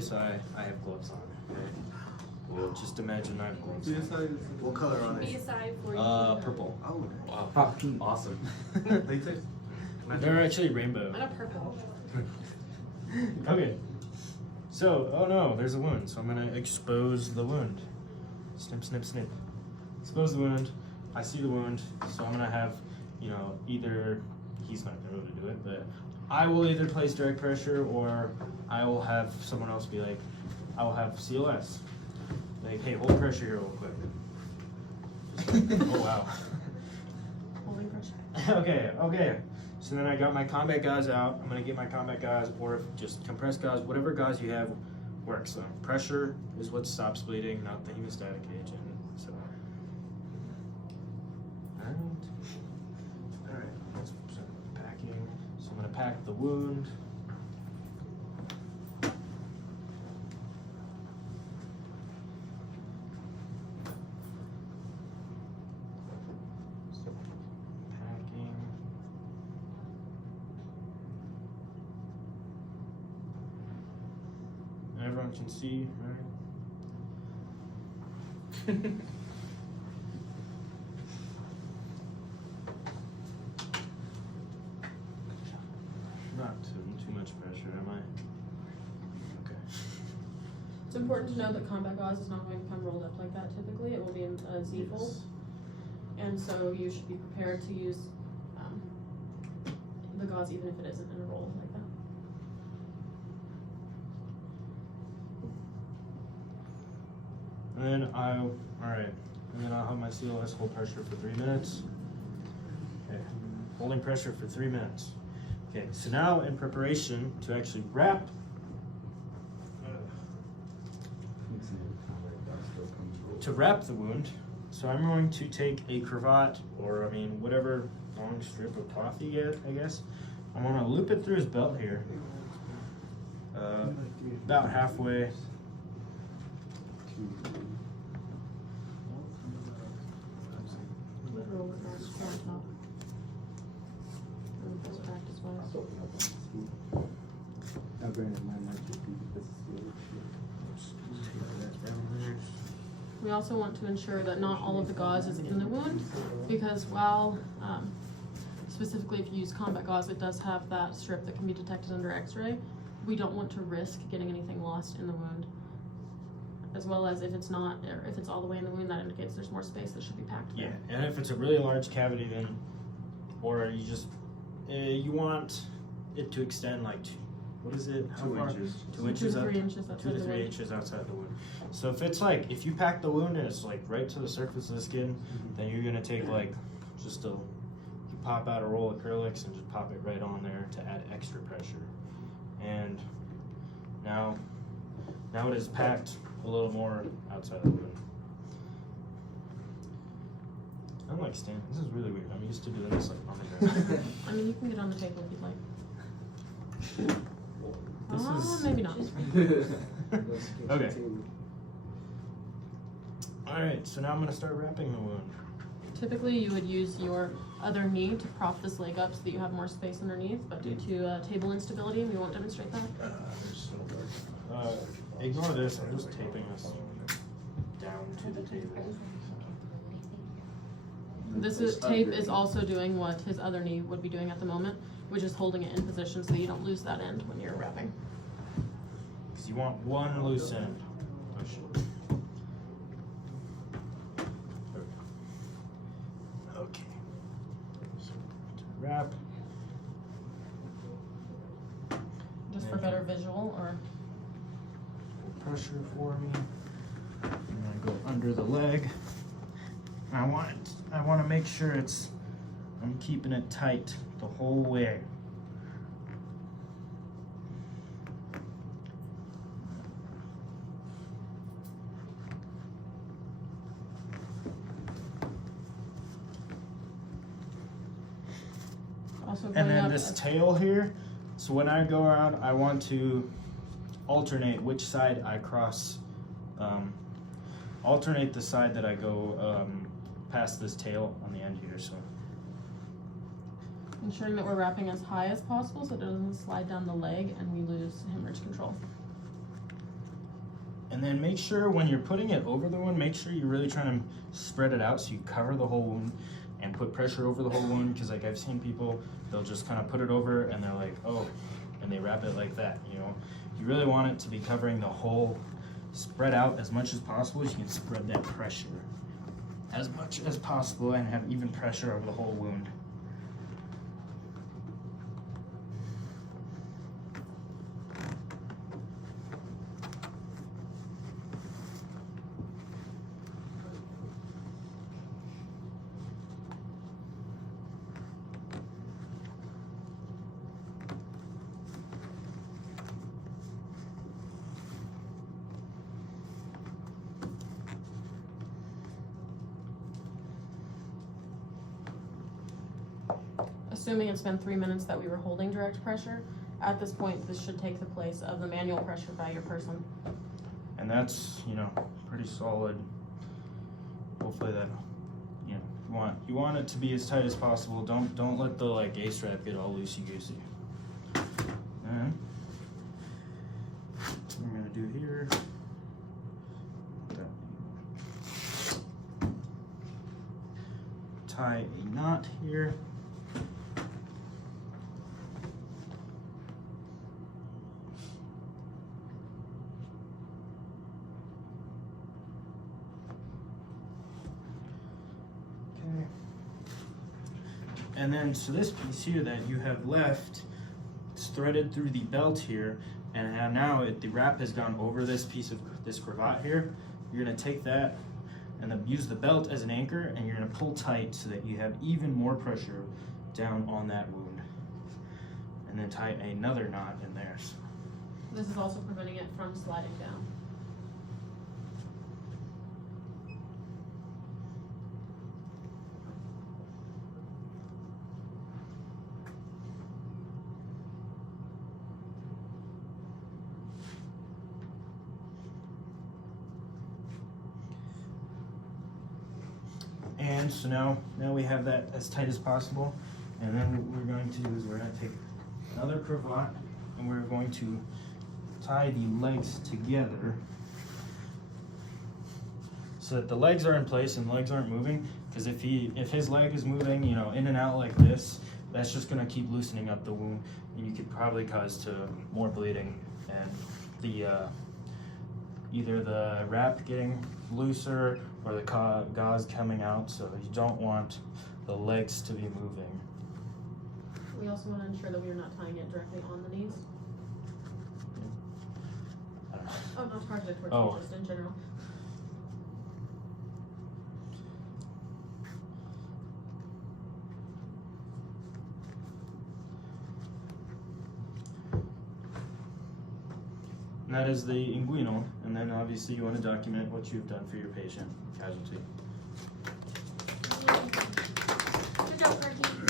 PSI, I have gloves on. Okay? Well, just imagine I have gloves on. What color are they? PSI for you. Purple. Oh, Wow. Hot pink. Awesome. latex? They're actually rainbow. I got purple. Okay. So, oh no, there's a wound. So I'm gonna expose the wound. Snip, snip, snip. Expose the wound. I see the wound. So I'm gonna have, you know, either he's not gonna be able to do it, but I will either place direct pressure or I will have someone else be like, I will have CLS. Like, hey, hold pressure here real quick. Oh wow. Holding pressure. Okay. So then I got my combat gauze out. I'm gonna get my combat gauze, or if just compressed gauze, whatever gauze you have works. So pressure is what stops bleeding, not the hemostatic agent. So, all right. Let's start packing. So I'm gonna pack the wound. Everyone can see, right? Not too much pressure, am I? Okay. It's important to know that combat gauze is not going to come rolled up like that typically. It will be in a Z fold. Yes. And so you should be prepared to use the gauze even if it isn't in a roll like that. And then I'll have my CLS hold pressure for 3 minutes. Okay, holding pressure for 3 minutes. Okay, so now in preparation to actually wrap. To wrap the wound, so I'm going to take a cravat, or I mean, whatever long strip of cloth you get, I guess. I'm gonna loop it through his belt here, about halfway. We also want to ensure that not all of the gauze is in the wound, because while specifically if you use combat gauze, it does have that strip that can be detected under x-ray. We don't want to risk getting anything lost in the wound, as well as if it's not, or if it's all the way in the wound, that indicates there's more space that should be packed there. Yeah, and if it's a really large cavity, then, or you just, you want it to extend like, what is it? How 2 far? inches. 2 inches 2 to up. 3 inches outside 2 to the 3 wound. inches outside the wound. So if it's like, if you pack the wound and it's like right to the surface of the skin, then you're gonna take like just you pop out a roll of acrylics and just pop it right on there to add extra pressure. And now it is packed a little more outside the wound. I don't like standing. This is really weird. I'm used to doing this like on the ground. I mean, you can get on the table if you'd like. This is Maybe not. okay. All right, so now I'm gonna start wrapping the wound. Typically, you would use your other knee to prop this leg up so that you have more space underneath, but due to table instability, we won't demonstrate that. Ignore this. I'm just taping this down to the table. Tape is also doing what his other knee would be doing at the moment, which is holding it in position so that you don't lose that end when you're wrapping. Because you want one loose end. Push it. Okay. So to wrap. Just for better visual, or Pressure for me. I'm gonna go under the leg. I want to make sure I'm keeping it tight the whole way. also And then this tail here, so when I go around, I want to alternate which side I cross, alternate the side that I go past this tail on the end here, so. ensuring that we're wrapping as high as possible so it doesn't slide down the leg and we lose hemorrhage control. And then make sure when you're putting it over the wound, make sure you're really trying to spread it out so you cover the whole wound and put pressure over the whole wound, because like I've seen people, they'll just kind of put it over and they're like, oh, and they wrap it like that, you know. You really want it to be covering the whole, spread out as much as possible. So you can spread that pressure as much as possible and have even pressure over the whole wound. Assuming it's been 3 minutes that we were holding direct pressure, at this point, this should take the place of the manual pressure by your person. And that's, you know, pretty solid. Hopefully that, you know, you want it to be as tight as possible. Don't let the like A strap get all loosey goosey. And what I'm gonna do here. Tie a knot here. And then, so this piece here that you have left, it's threaded through the belt here, and now the wrap has gone over this piece of this cravat here. You're gonna take that and then use the belt as an anchor, and you're gonna pull tight so that you have even more pressure down on that wound. And then tie another knot in there. This is also preventing it from sliding down. And so now we have that as tight as possible. And then what we're going to do is we're going to take another cravat and we're going to tie the legs together so that the legs are in place and the legs aren't moving. Because if his leg is moving, you know, in and out like this, that's just going to keep loosening up the wound, and you could probably cause to more bleeding and the either the wrap getting looser or the gauze coming out. So you don't want the legs to be moving. We also want to ensure that we are not tying it directly on the knees. I don't know. Oh, not targeted towards Oh. you, just in general. And that is the inguinal, and then obviously you want to document what you've done for your patient casualty. Good job, Frankie.